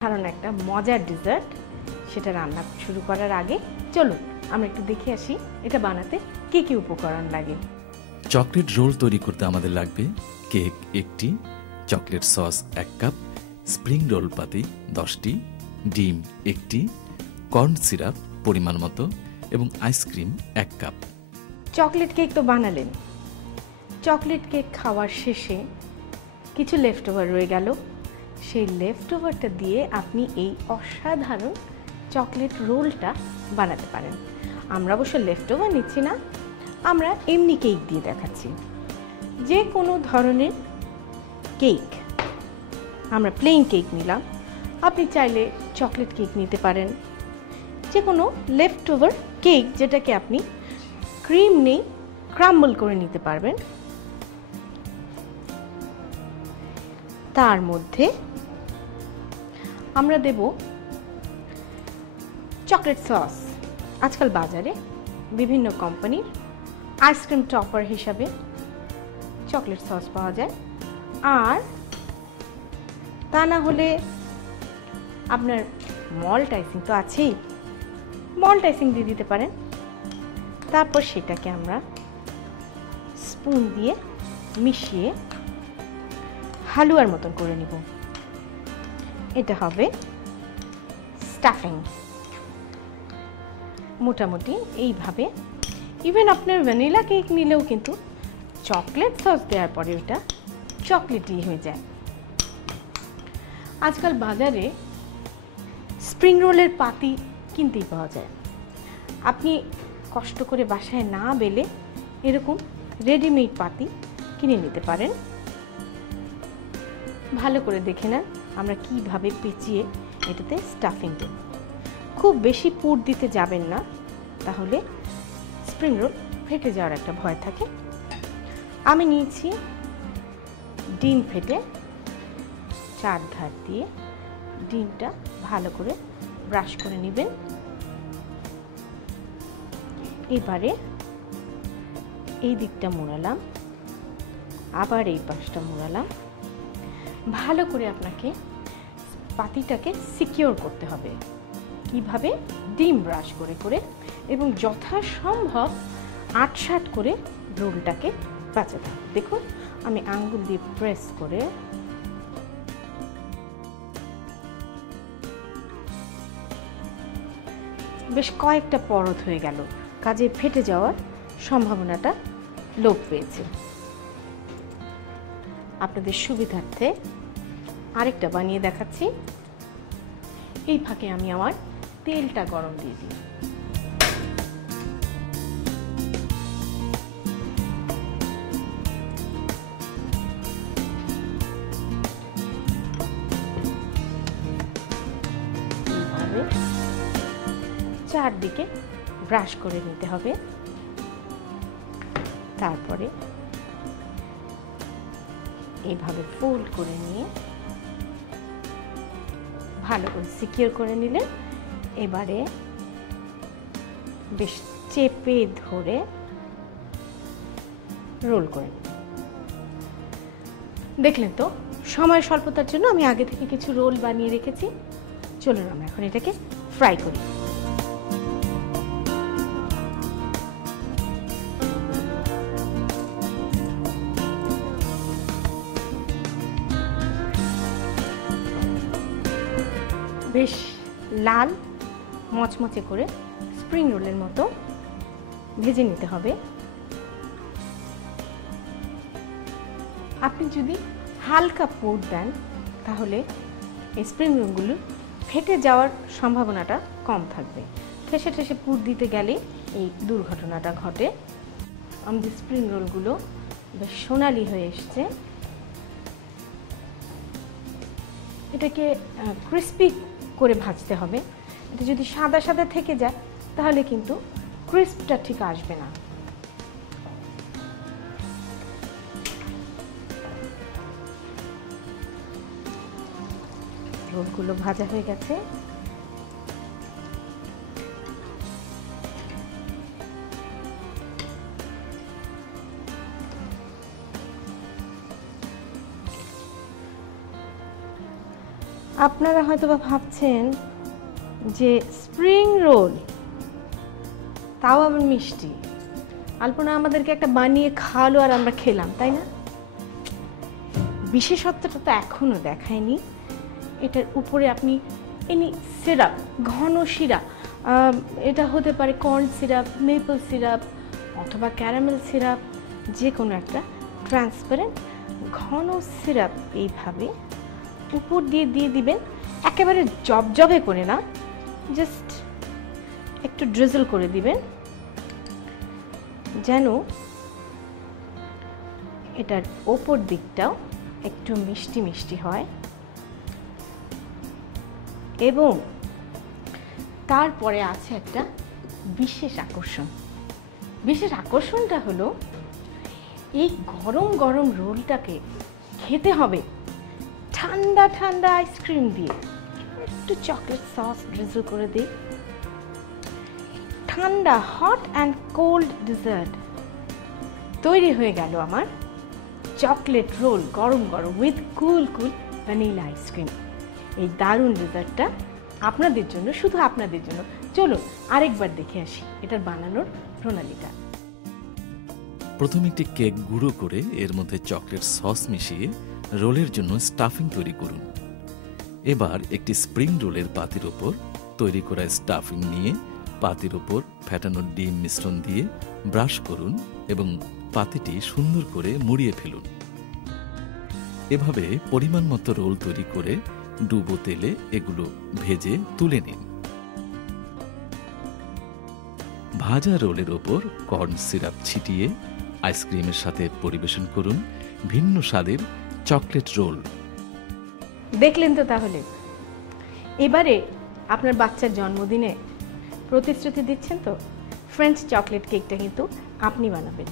কারণ একটা মজার ডেজার্ট সেটা রান্না শুরু করার আগে চলুন আমরা একটু দেখে আসি এটা বানাতে কি কি উপকরণ লাগে। চকলেট রোল তৈরি করতে আমাদের লাগবে কেক 1টি, chocolate sauce 1 cup, spring roll পাতি 10টি, ডিম 1টি, কর্ন সিরাপ পরিমাণ মতো এবং আইসক্রিম 1 কাপ। চকলেট কেক তো বানালেন, চকলেট কেক খাওয়ার শেষে কিছু লেফট ওভার রয়ে গেল, সেই লেফট ওভারটা দিয়ে আপনি এই অসাধারণ চকলেট রোলটা বানাতে পারেন। আমরা অবশ্য লেফট ওভার নিচ্ছি না, আমরা এমনি কেক দিয়ে দেখাচ্ছি। যে কোনো ধরনের কেক, আমরা প্লেন কেক নিলাম, আপনি চাইলে চকলেট কেক নিতে পারেন। যে কোনো লেফট ওভার কেক যেটাকে আপনি ক্রিম নেই ক্রাম্বল করে নিতে পারবেন। তার মধ্যে আমরা দেব চকলেট সস। আজকাল বাজারে বিভিন্ন কোম্পানির আইসক্রিম টপার হিসাবে চকলেট সস পাওয়া যায়, আর তা না হলে আপনার মল্ট আইসিং তো আছেই, মল্ট আইসিং দিয়ে দিতে পারেন। তারপর সেটাকে আমরা স্পুন দিয়ে মিশিয়ে হালুয়ার মতন করে নিব। এটা হবে স্টাফিং। মোটামুটি এইভাবে ইভেন আপনার ভ্যানিলা কেক নিলেও কিন্তু চকলেট সস দেওয়ার পরে ওটা চকলেটই হয়ে যায়। আজকাল বাজারে স্প্রিং রোলের পাতি কিনতেই পাওয়া যায়। আপনি কষ্ট করে বাসায় না বেলে এরকম রেডিমেড পাতি কিনে নিতে পারেন। ভালো করে দেখে নেন আমরা কিভাবে পেঁচিয়ে এটাতে স্টাফিং দেব। খুব বেশি পুর দিতে যাবেন না, তাহলে স্প্রিং রোল ফেটে যাওয়ার একটা ভয় থাকে। আমি নিয়েছি ডিম ফেটে, চার ধার দিয়ে ডিমটা ভালো করে ব্রাশ করে নেবেন। এবারে এই দিকটা মোড়ালাম, আবার এই পাশটা মোড়ালাম। ভালো করে আপনাকে পাতিটাকে সিকিউর করতে হবে। কিভাবে? ডিম ব্রাশ করে করে এবং যথাসম্ভব আটসাট করে রোলটাকে বাঁচাতে হবে। দেখুন আমি আঙ্গুল দিয়ে প্রেস করে বেশ কয়েকটা পরত হয়ে গেল, কাজে ফেটে যাওয়ার সম্ভাবনাটা লোপ পেয়েছে। আপনাদের সুবিধার্থে আরেকটা বানিয়ে দেখাচ্ছি। এই ফাঁকে আমি আমার তেলটা গরম দিয়ে দিই। এইভাবে চারদিকে ব্রাশ করে নিতে হবে। তারপরে এইভাবে ফোল্ড করে নিয়ে ভালো করে সিকিউর করে নিলে এবারে বেশ চেপে ধরে রোল করে নিন। দেখলেন তো, সময় স্বল্পতার জন্য আমি আগে থেকে কিছু রোল বানিয়ে রেখেছি। চলুন আমরা এখন এটাকে ফ্রাই করি। বেশ লাল মচমচে করে স্প্রিং রোলের মতো ভেজে নিতে হবে। আপনি যদি হালকা পুর দেন তাহলে এই স্প্রিং রোলগুলো ফেটে যাওয়ার সম্ভাবনাটা কম থাকবে। ঠেসে ঠেসে পুর দিতে গেলে এই দুর্ঘটনাটা ঘটে। আমাদের স্প্রিং রোলগুলো বেশ সোনালি হয়ে এসছে। এটাকে ক্রিস্পি করে ভাজতে হবে। এটা যদি সাদা সাদা থেকে যায় তাহলে কিন্তু ক্রিস্পটা ঠিক আসবে না। রোলগুলো ভাজা হয়ে গেছে। আপনারা হয়তো বা ভাবছেন যে স্প্রিং রোল, তাও আবার মিষ্টি, আলপনা আমাদেরকে একটা বানিয়ে খাওয়ালো আর আমরা খেলাম, তাই না? বিশেষত্বটা তো এখনো দেখায়নি। এটার উপরে আপনি এনি সিরাপ, ঘন সিরাপ, এটা হতে পারে কর্ন সিরাপ, মেপল সিরাপ অথবা ক্যারামেল সিরাপ, যে কোনো একটা ট্রান্সপারেন্ট ঘন সিরাপ এইভাবে উপর দিয়ে দিয়ে দিবেন। একেবারে জবজবে করে না, জাস্ট একটু ড্রিজল করে দিবেন, যেন এটার ওপর দিকটাও একটু মিষ্টি মিষ্টি হয়। এবং তারপরে আছে একটা বিশেষ আকর্ষণ। বিশেষ আকর্ষণটা হলো এই গরম গরম রোলটাকে খেতে হবে ঠান্ডা ঠান্ডা আইসক্রিম দিয়ে। একটু চকলেট সস ড্রিজল করে দিই। ঠান্ডা হট অ্যান্ড কোল্ড ডেজার্ট তৈরি হয়ে গেল আমার চকলেট রোল, গরম গরম with cool cool vanilla ice cream. এই দারুণ ডেজার্টটা আপনাদের জন্য, শুধু আপনাদের জন্য। চলুন আরেকবার দেখে আসি এটার বানানোর প্রণালীটা। প্রথমে একটি কেক গুঁড়ো করে এর মধ্যে চকলেট সস মিশিয়ে রোলের জন্য স্টাফিং তৈরি করুন। এবার একটি স্প্রিং রোলের পাতির ওপর তৈরি করা স্টাফিং নিয়ে পাতির ওপর ফ্যাটানো ডিম মিশ্রণ দিয়ে ব্রাশ করুন এবং পাতিটি সুন্দর করে মুড়িয়ে ফেলুন। এভাবে পরিমাণ মতো রোল তৈরি করে ডুবো তেলে এগুলো ভেজে তুলে নিন। ভাজা রোলের ওপর কর্ন সিরাপ ছিটিয়ে আইসক্রিমের সাথে পরিবেশন করুন ভিন্ন স্বাদের চকলেট রোল। দেখলেন তো তাহলে? এবারে আপনার বাচ্চার জন্মদিনে প্রতিশ্রুতি দিচ্ছেন তো, ফ্রেঞ্চ চকলেট কেকটা কিন্তু আপনি বানাবেন।